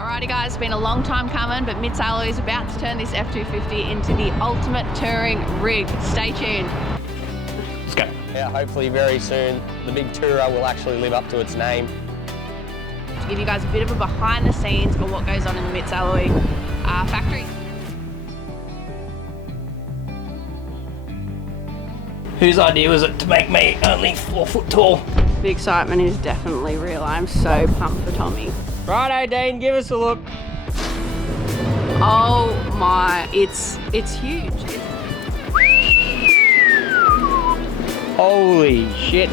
Alrighty guys, it's been a long time coming, but Mitts Alloy is about to turn this F250 into the ultimate touring rig. Stay tuned. Let's go. Yeah, hopefully very soon the big tourer will actually live up to its name. To give you guys a bit of a behind the scenes of what goes on in the Mitts Alloy factory. Whose idea was it to make me only 4 foot tall? The excitement is definitely real. I'm so pumped for Tommy. Righto, Dean, give us a look. Oh my, it's huge. Holy shit.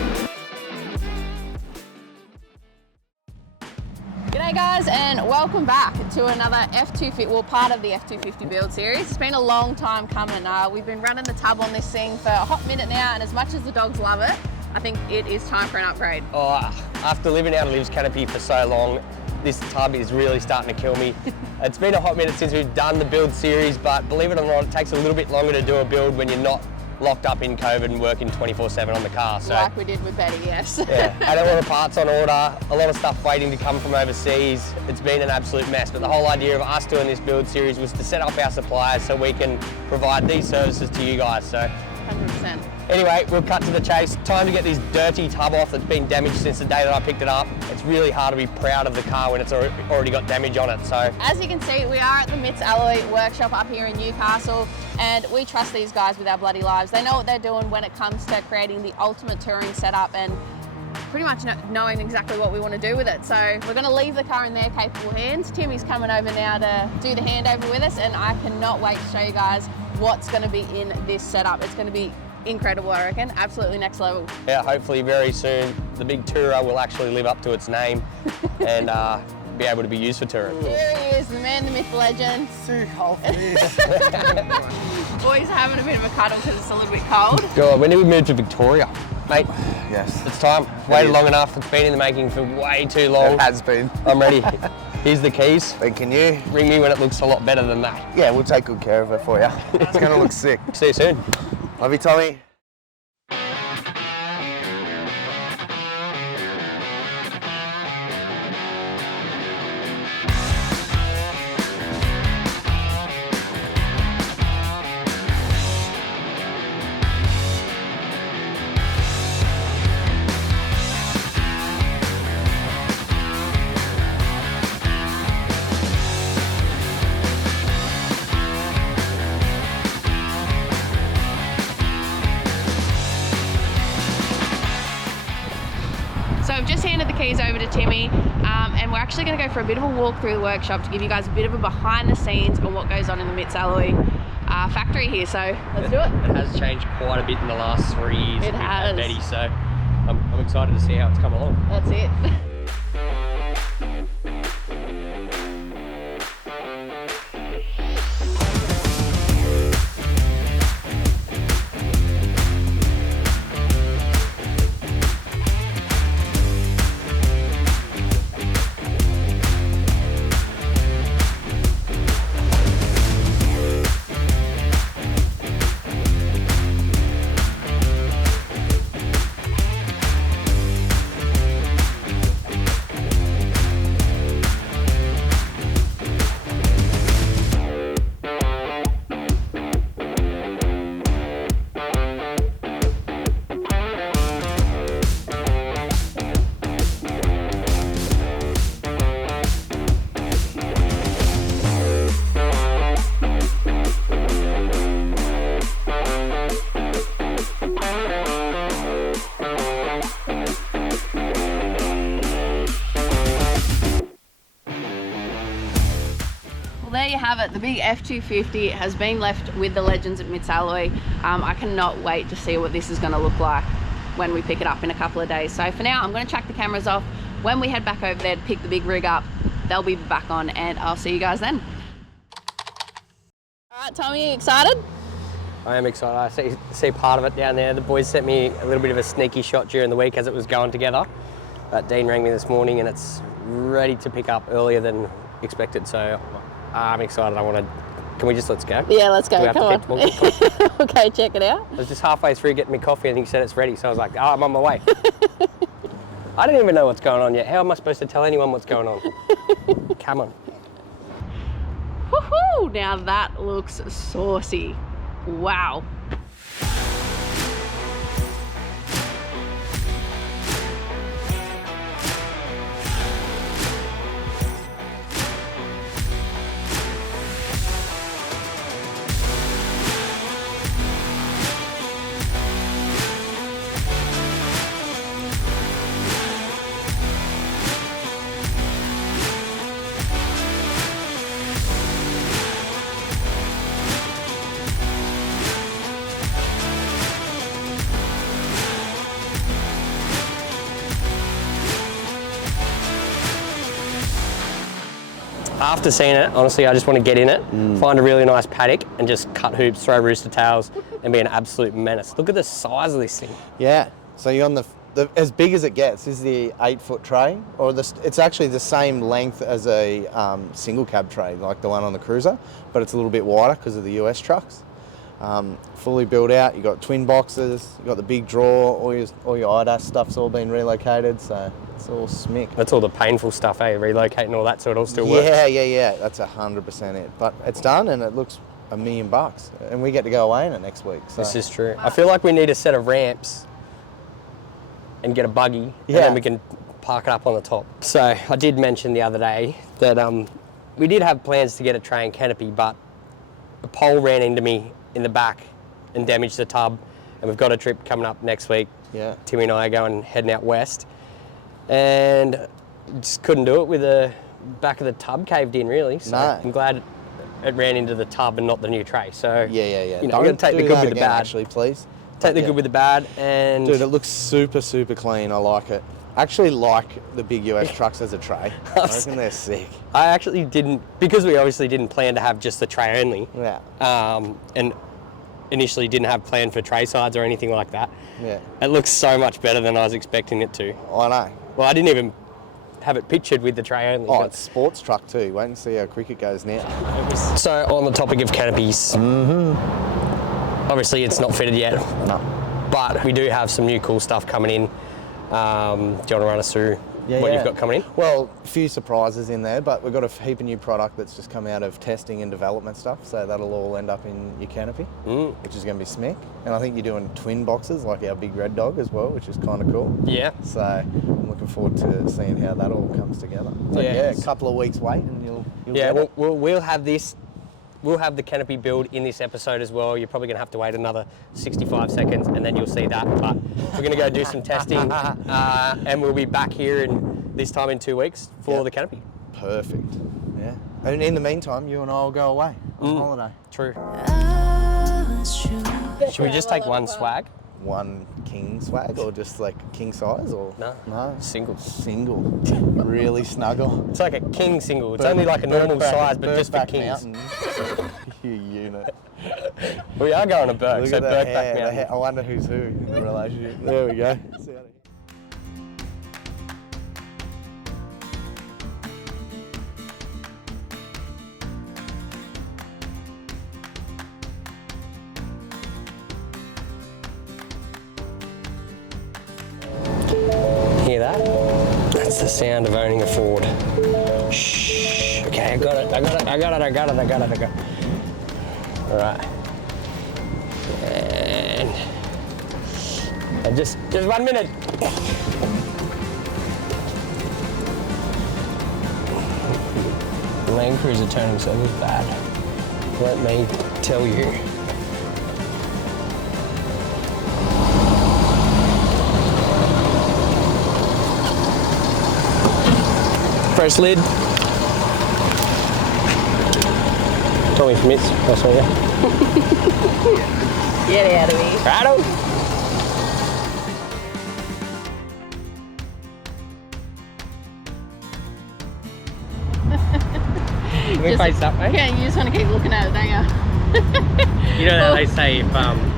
G'day guys, and welcome back to another F250, well, part of the F250 Build Series. It's been a long time coming. We've been running the tub on this thing for a hot minute now, and as much as the dogs love it, I think it is time for an upgrade. Oh, after living out of LIV'N's Canopy for so long, this tub is really starting to kill me. It's been a hot minute since we've done the Build Series, but believe it or not, it takes a little bit longer to do a build when you're not locked up in COVID and working 24/7 on the car. So, like we did with Betty, yes. Yeah, had a lot of parts on order, a lot of stuff waiting to come from overseas. It's been an absolute mess, but the whole idea of us doing this Build Series was to set up our suppliers so we can provide these services to you guys. So, 100%. Anyway, we'll cut to the chase. Time to get this dirty tub off that's been damaged since the day that I picked it up. It's really hard to be proud of the car when it's already got damage on it. So, as you can see, we are at the Mitts Alloy workshop up here in Newcastle, and we trust these guys with our bloody lives. They know what they're doing when it comes to creating the ultimate touring setup and pretty much knowing exactly what we want to do with it. So we're going to leave the car in their capable hands. Timmy's coming over now to do the handover with us, and I cannot wait to show you guys what's going to be in this setup. It's going to be incredible, I reckon. Absolutely next level. Yeah, hopefully very soon the big tourer will actually live up to its name and be able to be used for touring. Here he is, the man, the myth, the legend. Boys are having a bit of a cuddle because it's a little bit cold. God, when did we move to Victoria? Mate, yes. It's time. Waited long enough. It's been in the making for way too long. It has been. I'm ready. Here's the keys. Thanking you. Ring me when it looks a lot better than that. Yeah, we'll take good care of it for you. It's going to look sick. See you soon. Love you, Tommy. So I've just handed the keys over to Timmy, and we're actually going to go for a bit of a walk through the workshop to give you guys a bit of a behind the scenes of what goes on in the Mitts Alloy factory here. So let's do it. It has changed quite a bit in the last 3 years. It has. Betty, so I'm excited to see how it's come along. That's it. Well, there you have it. The big F250 has been left with the legends at Mitts Alloy. I cannot wait to see what this is going to look like when we pick it up in a couple of days. So for now, I'm going to chuck the cameras off. When we head back over there to pick the big rig up, they'll be back on, and I'll see you guys then. All right, Tommy, are you excited? I am excited. I see part of it down there. The boys sent me a little bit of a sneaky shot during the week as it was going together. But Dean rang me this morning and it's ready to pick up earlier than expected. So I'm excited. Can we just let's go? Yeah, let's go. Come on. We'll Okay, check it out. I was just halfway through getting me coffee and he said it's ready. So I was like, oh, I'm on my way. I don't even know what's going on yet. How am I supposed to tell anyone what's going on? Come on. Woohoo! Now that looks saucy. Wow. After seeing it, honestly, I just want to get in it, find a really nice paddock and just cut hoops, throw rooster tails and be an absolute menace. Look at the size of this thing. Yeah. So you're on the as big as it gets. This is the 8-foot tray, or it's actually the same length as a single cab tray, like the one on the Cruiser, but it's a little bit wider because of the US trucks. Fully built out. You got twin boxes. You got the big drawer. All your IDAS stuff's all been relocated, so it's all smick. That's all the painful stuff, eh? Relocating all that, so it all still works. Yeah. That's 100% it. But it's done, and it looks $1 million, and we get to go away in it next week. So. This is true. I feel like we need a set of ramps and get a buggy, and then we can park it up on the top. So I did mention the other day that we did have plans to get a tray and canopy, but a pole ran into me in the back and damaged the tub, and we've got a trip coming up next week. Yeah. Timmy and I are heading out west, and just couldn't do it with the back of the tub caved in, really. So No. I'm glad it ran into the tub and not the new tray. So Yeah. You know, I'm going to take the good with the bad. Actually, please. Take the good with the bad, and Dude, it looks super clean. I like it. I actually like the big US trucks as a tray. I reckon they're sick. I actually didn't, because we obviously didn't plan to have just the tray only. Yeah. And initially didn't have planned for tray sides or anything like that. Yeah. It looks so much better than I was expecting it to. I know. Well, I didn't even have it pictured with the tray only. Oh, but- it's sports truck too. Wait and see how quick it goes now. So on the topic of canopies, obviously it's not fitted yet, No. but we do have some new cool stuff coming in. Do you want to run us through what you've got coming in? Well, a few surprises in there, but we've got a heap of new product that's just come out of testing and development stuff, so that'll all end up in your canopy, which is going to be smick. And I think you're doing twin boxes like our big red dog as well, which is kind of cool. Yeah. So I'm looking forward to seeing how that all comes together. So Yeah. a couple of weeks wait and you'll Yeah, get it. we'll have this. We'll have the canopy build in this episode as well. You're probably going to have to wait another 65 seconds and then you'll see that. But we're going to go do some testing and we'll be back here this time in 2 weeks for the canopy. Perfect. Yeah. And in the meantime, you and I will go away on holiday. True. Should we just take one swag? One king swag or just like king size or? No. Single. Single. Really snuggle. It's like a king single. It's only like a normal size, but just for kings. You unit. We are going to Burke, Look so at the Burke hair, back the hair. mountain. I wonder who's who in the relationship. There we go. Hear that? That's the sound of owning a Ford. Shh. Okay, I got it. All right. And just 1 minute. Land Cruiser turning circles bad. Let me tell you. Press lid. Tommy Schmitz, I saw you. Get out of here. Righto. Can we face up, mate? Yeah, you just want to keep looking at it, don't you? You know how they say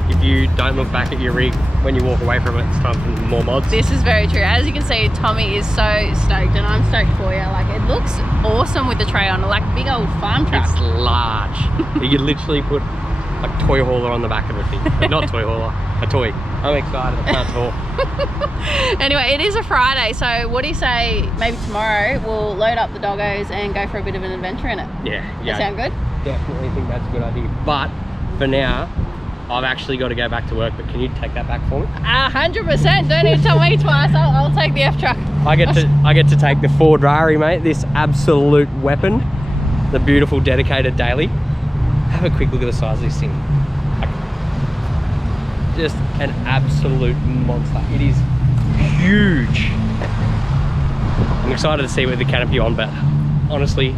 if you don't look back at your rig when you walk away from it, it's time for more mods? This is very true. As you can see, Tommy is so stoked, and I'm stoked for you. Like, it looks awesome with the tray on, like a big old farm truck. It's large. You could literally put like toy hauler on the back of the thing. Not toy hauler, a toy. I'm excited, I can't talk. Anyway, it is a Friday, so what do you say maybe tomorrow we'll load up the doggos and go for a bit of an adventure in it? Yeah. That sound good? Definitely think that's a good idea. But for now, I've actually got to go back to work, but can you take that back for me? 100%, don't need to tell me twice, I'll take the FTRuck. I get to take the Ford Rari, mate, this absolute weapon, the beautiful dedicated daily. Have a quick look at the size of this thing. Like, just an absolute monster. It is huge. I'm excited to see with the canopy on, but honestly,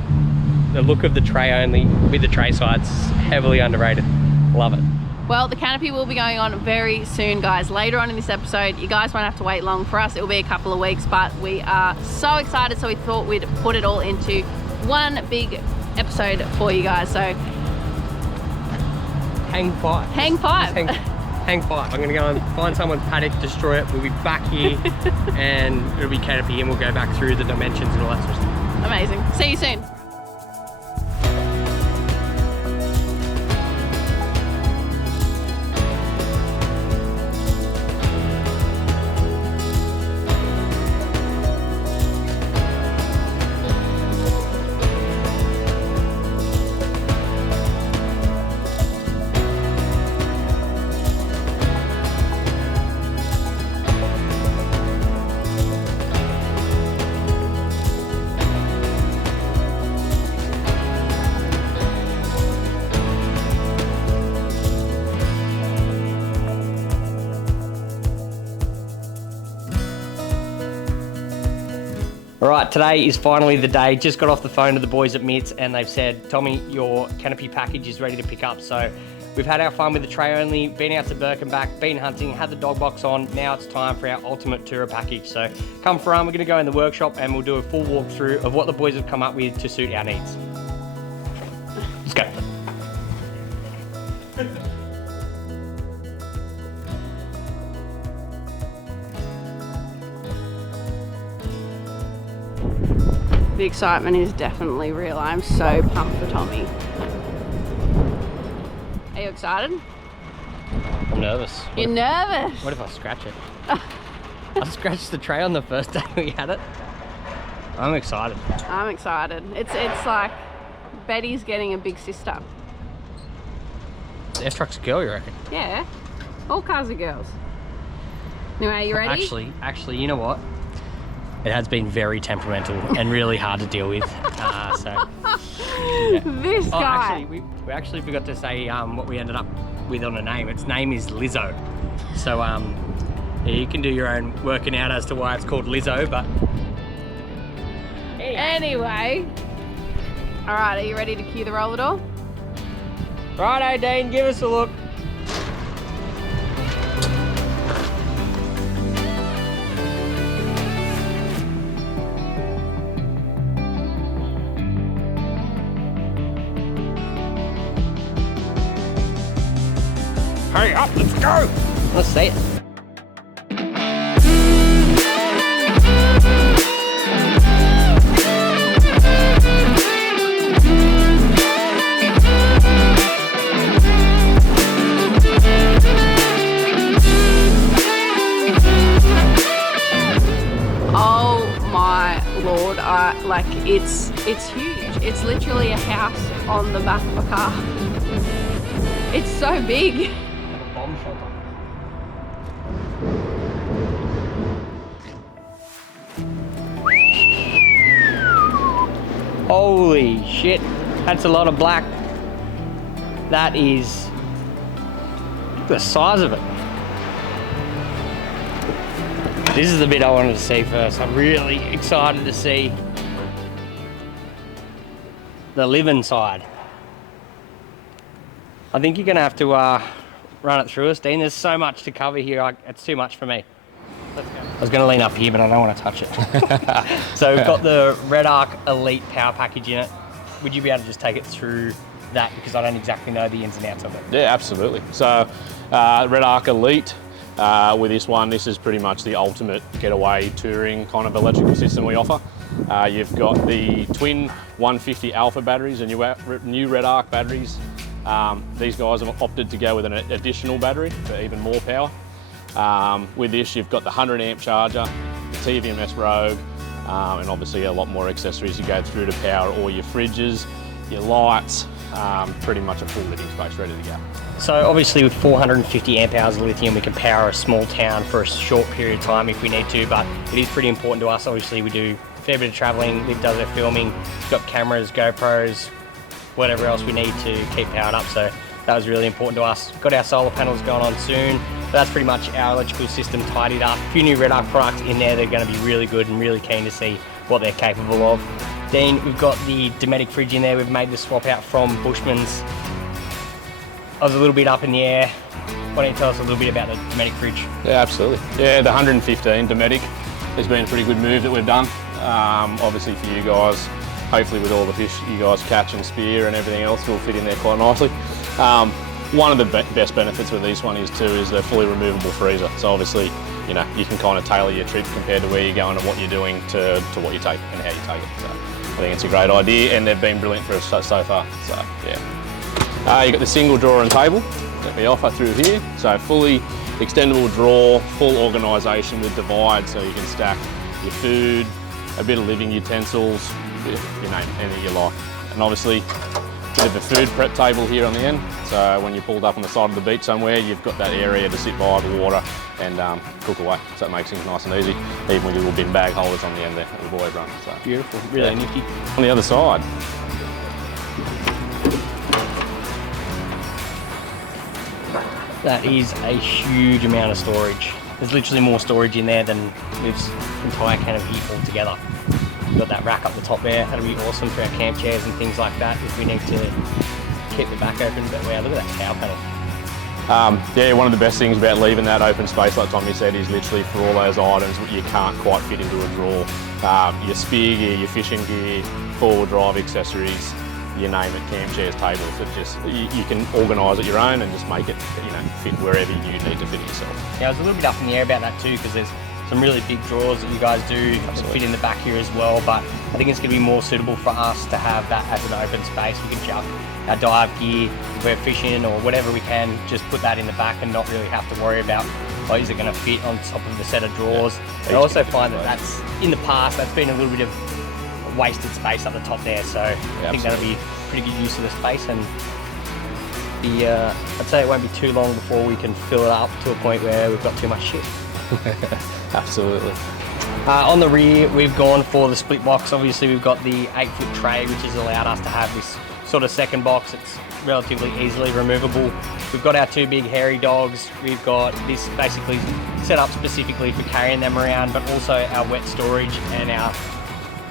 the look of the tray only with the tray sides is heavily underrated. Love it. Well, the canopy will be going on very soon, guys. Later on in this episode, you guys won't have to wait long. For us, it will be a couple of weeks, but we are so excited, so we thought we'd put it all into one big episode for you guys. So hang five. Hang five. Hang five. I'm gonna go and find someone's paddock, destroy it. We'll be back here and it'll be canopy and we'll go back through the dimensions and all that sort of stuff. Amazing. See you soon. All right, today is finally the day. Just got off the phone to the boys at Mitts and they've said, Tommy, your canopy package is ready to pick up. So we've had our fun with the tray only, been out to Birkenback, been hunting, had the dog box on. Now it's time for our ultimate tourer package. So come for we're gonna go in the workshop and we'll do a full walkthrough of what the boys have come up with to suit our needs. Let's go. The excitement is definitely real. I'm so pumped for Tommy. Are you excited? I'm nervous. You're nervous? What if I scratch it? I scratched the tray on the first day we had it. I'm excited. I'm excited. It's like Betty's getting a big sister. The F-Truck's a girl, you reckon? Yeah, all cars are girls. Anyway, are you ready? Actually, you know what? It has been very temperamental and really hard to deal with. Yeah. This guy. Actually, we actually forgot to say what we ended up with on a name. Its name is Lizzo. So yeah, you can do your own working out as to why it's called Lizzo, but anyway. All right, are you ready to cue the roller door? Righto, Dean, give us a look. Hurry up, let's go! Let's see it. Oh my Lord, like it's huge. It's literally a house on the back of a car. It's so big. Bomb shelter. Holy shit, that's a lot of black. That is, look at the size of it. This is the bit I wanted to see first. I'm really excited to see the LIV'N side. I think you're gonna have to run it through us, Dean. There's so much to cover here, it's too much for me. Let's go. I was gonna lean up here, but I don't want to touch it. So we've got the Red Arc Elite power package in it. Would you be able to just take it through that? Because I don't exactly know the ins and outs of it. Yeah, absolutely. So Red Arc Elite, with this one, this is pretty much the ultimate getaway touring kind of electrical system we offer. You've got the twin 150 Alpha batteries and new Red Arc batteries. These guys have opted to go with an additional battery for even more power. With this, you've got the 100 amp charger, the TVMS Rogue, and obviously a lot more accessories you go through to power all your fridges, your lights, pretty much a full living space ready to go. So obviously with 450 amp hours of lithium, we can power a small town for a short period of time if we need to, but it is pretty important to us. Obviously we do a fair bit of traveling, Liv does our filming, we've got cameras, GoPros, whatever else we need to keep powered up, so that was really important to us. Got our solar panels going on soon, but that's pretty much our electrical system tidied up. A few new Red Arc products in there that are going to be really good and really keen to see what they're capable of. Then we've got the Dometic fridge in there. We've made the swap out from Bushman's. I was a little bit up in the air. Why don't you tell us a little bit about the Dometic fridge? Yeah, absolutely. Yeah, the 115 Dometic has been a pretty good move that we've done. Obviously for you guys, hopefully with all the fish you guys catch and spear and everything else will fit in there quite nicely. One of the best benefits with this one is the fully removable freezer. So obviously, you know, you can kind of tailor your trip compared to where you're going and what you're doing to what you take and how you take it. So I think it's a great idea and they've been brilliant for us so far. So yeah. You've got the single drawer and table that we offer through here. So fully extendable drawer, full organisation with divides so you can stack your food, a bit of living utensils, you name it, anything you like. And obviously, a bit of a food prep table here on the end. So when you're pulled up on the side of the beach somewhere, you've got that area to sit by the water and cook away. So it makes things nice and easy, even with your little bin bag holders on the end there that we've always run. So Beautiful, really nifty. on the other side, That is a huge amount of storage. There's literally more storage in there than Liv's entire Canopy altogether. We've got that rack up the top there. That'll be awesome for our camp chairs and things like that if we need to keep the back open. But wow, look at that tower panel. yeah, one of the best things about leaving that open space, like Tommy said, is literally for all those items that you can't quite fit into a drawer. Your spear gear, your fishing gear, four-wheel drive accessories, you name it, camp chairs, tables. It just you can organise it your own and just make it, you know, fit wherever you need to fit it yourself. Yeah, I was a little bit up in the air about that too because there's some really big drawers that you guys do that fit in the back here as well, but I think it's going to be more suitable for us to have that as an open space. We can chuck our dive gear, if we're fishing or whatever we can, just put that in the back and not really have to worry about, oh, is it going to fit on top of the set of drawers. And I also find that that's, in the past, that's been a little bit of wasted space up the top there, so I think that'll be pretty good use of the space, and I'd say it won't be too long before we can fill it up to a point where we've got too much shit. Absolutely. On the rear, we've gone for the split box. Obviously, we've got the 8-foot tray, which has allowed us to have this sort of second box. It's relatively easily removable. We've got our two big hairy dogs. We've got this basically set up specifically for carrying them around, but also our wet storage and our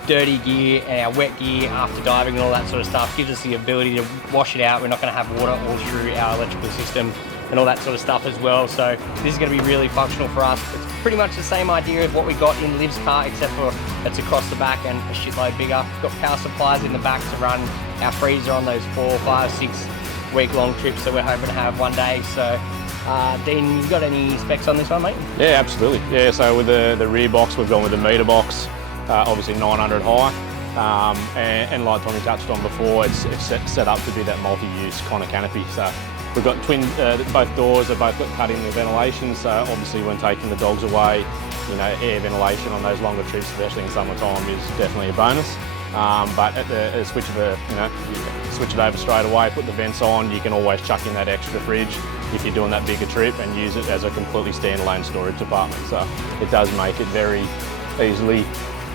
dirty gear and our wet gear after diving and all that sort of stuff gives us the ability to wash it out. We're not going to have water all through our electrical system and all that sort of stuff as well. So this is going to be really functional for us. It's pretty much the same idea as what we got in Liv's car, except for it's across the back and a shitload bigger. We've got power supplies in the back to run our freezer on those 4, 5, 6 week long trips that we're hoping to have one day. So Dean, you got any specs on this one, mate? Yeah, absolutely. Yeah, so with the rear box, we've gone with the meter box. Obviously 900 high, and like Tommy touched on before, it's set up to be that multi-use kind of canopy. So we've got both doors have both got cut-in ventilation, so obviously when taking the dogs away, you know, air ventilation on those longer trips, especially in summertime, is definitely a bonus. But at the switch of you switch it over straight away, put the vents on, you can always chuck in that extra fridge if you're doing that bigger trip and use it as a completely standalone storage department. So it does make it very easily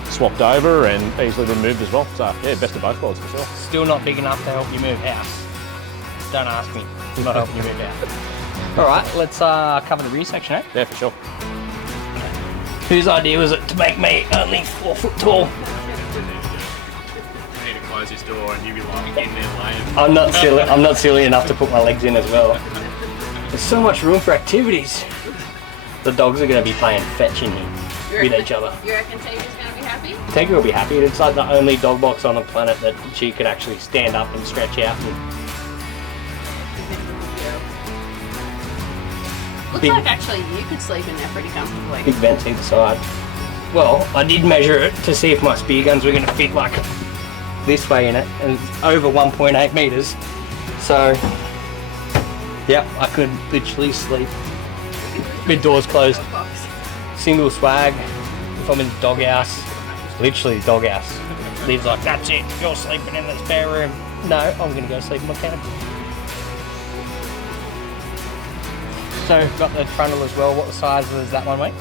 swapped over and easily removed as well. So yeah, best of both worlds for sure. Still not big enough to help you move house. Don't ask me. I'm not helping you move house. All right, let's cover the rear section, eh? Yeah, for sure. Whose idea was it to make me only 4 foot tall? You need to close this door and you be like in there laying. I'm not silly enough to put my legs in as well. There's so much room for activities. The dogs are going to be playing fetch in here with each other. You reckon Tega's going to be happy? Tega will be happy. It's like the only dog box on the planet that she could actually stand up and stretch out. Looks like actually you could sleep in there pretty comfortably. Big vents either side. Well, I did measure it to see if my spear guns were going to fit like this way in it, and it's over 1.8 metres. So, yeah, I could literally sleep with doors closed. Single swag. If I'm in the doghouse, literally doghouse. Liv's like, that's it, you're sleeping in the spare room. No, I'm gonna go sleep in my canopy. So we've got the trundle as well. What size is that one, mate?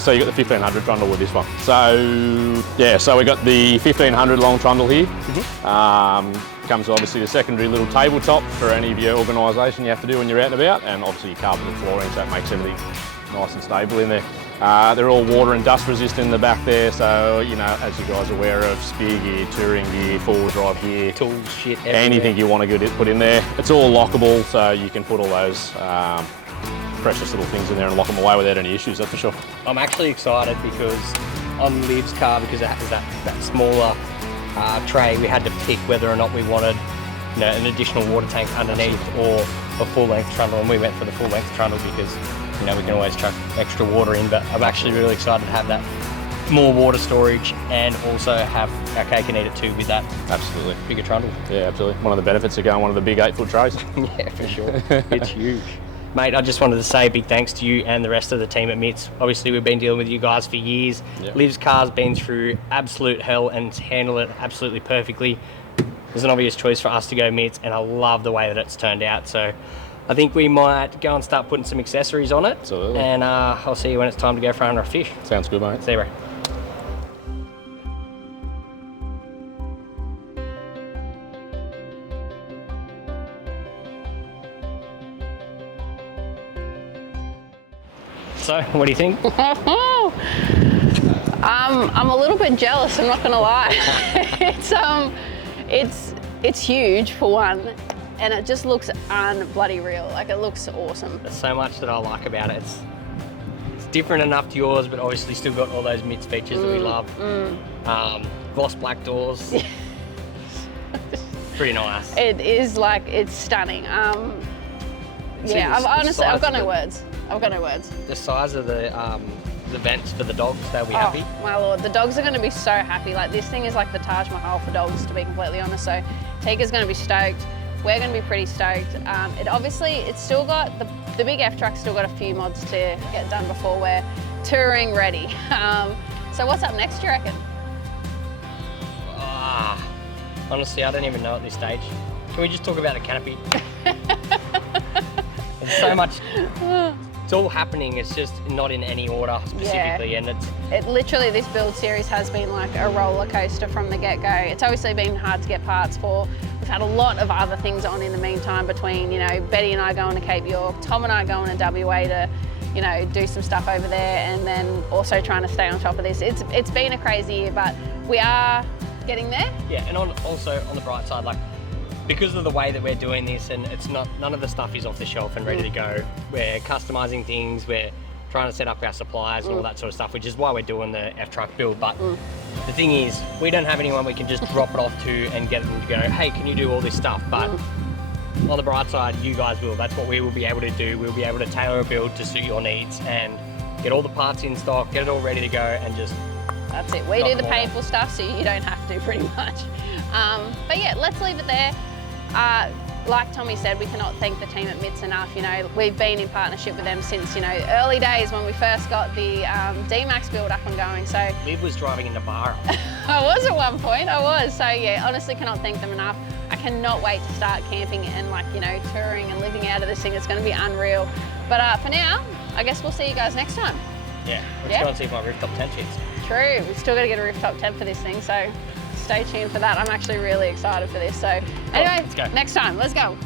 So you got the 1500 trundle with this one. So yeah, so we got the 1500 long trundle here. Comes with obviously the secondary little tabletop for any of your organisation you have to do when you're out and about, and obviously your carpeted flooring, so it makes everything nice and stable in there. They're all water and dust resistant in the back there, so you know, as you guys are aware of, spear gear, touring gear, four-wheel drive gear, Tools, shit, everywhere. anything you want to put in there. It's all lockable, so you can put all those precious little things in there and lock them away without any issues, that's for sure. I'm actually excited because on Liv's car, because it has that smaller tray, we had to pick whether or not we wanted, you know, an additional water tank underneath or a full-length trundle, and we went for the full-length trundle because, you know, we can always chuck extra water in. But I'm actually really excited to have that more water storage and also have our cake and eat it too with that Absolutely. bigger trundle. Yeah, absolutely. One of the benefits of going one of the big 8-foot trays. Yeah, for sure. It's huge. Mate, I just wanted to say a big thanks to you and the rest of the team at MITS. Obviously, we've been dealing with you guys for years. Yeah. Liv's car's been through absolute hell and handled it absolutely perfectly. There's an obvious choice for us to go MITS, and I love the way that it's turned out. So I think we might go and start putting some accessories on it. Absolutely. And I'll see you when it's time to go for under a fish. Sounds good, mate. See you, bro. So, what do you think? I'm a little bit jealous, I'm not gonna lie. It's huge for one, and it just looks un-bloody real. Like, it looks awesome. There's so much that I like about it. It's different enough to yours, but obviously still got all those MITS features that we love. Gloss black doors. Pretty nice. It is, like, it's stunning. Yeah, I've got no words. I've got no words. The size of the vents for the dogs, they'll be happy. My lord, the dogs are going to be so happy. Like, this thing is like the Taj Mahal for dogs, to be completely honest. So Tika's going to be stoked. We're going to be pretty stoked. It's still got the big FTRuck's still got a few mods to get done before we're touring ready. So what's up next, do you reckon? Honestly, I don't even know at this stage. Can we just talk about the canopy? There's so much. It's all happening, it's just not in any order specifically, and it literally, this build series has been like a roller coaster from the get-go. It's obviously been hard to get parts for. We've had a lot of other things on in the meantime between, you know, Betty and I going to Cape York, Tom and I going to WA to, you know, do some stuff over there, and then also trying to stay on top of this. It's been a crazy year, but we are getting there. Yeah, and also on the bright side, like, because of the way that we're doing this, and none of the stuff is off the shelf and ready to go. We're customizing things, we're trying to set up our suppliers and all that sort of stuff, which is why we're doing the FTRuck build. But the thing is, we don't have anyone we can just drop it off to and get them to go, hey, can you do all this stuff? But on the bright side, you guys will. That's what we will be able to do. We'll be able to tailor a build to suit your needs and get all the parts in stock, get it all ready to go, and just... That's it. We do the painful stuff, so you don't have to, pretty much. But yeah, let's leave it there. Like Tommy said, we cannot thank the team at MITS enough. You know, we've been in partnership with them since, you know, early days when we first got the D-Max build up and going. So Liv was driving in the bar. I was at one point, I was. So yeah, honestly cannot thank them enough. I cannot wait to start camping and, like, you know, touring and living out of this thing. It's going to be unreal. But for now, I guess we'll see you guys next time. Yeah, let's go and see if my rooftop tent fits. True, we've still got to get a rooftop tent for this thing, so stay tuned for that. I'm actually really excited for this. So anyway, let's go. Next time, let's go.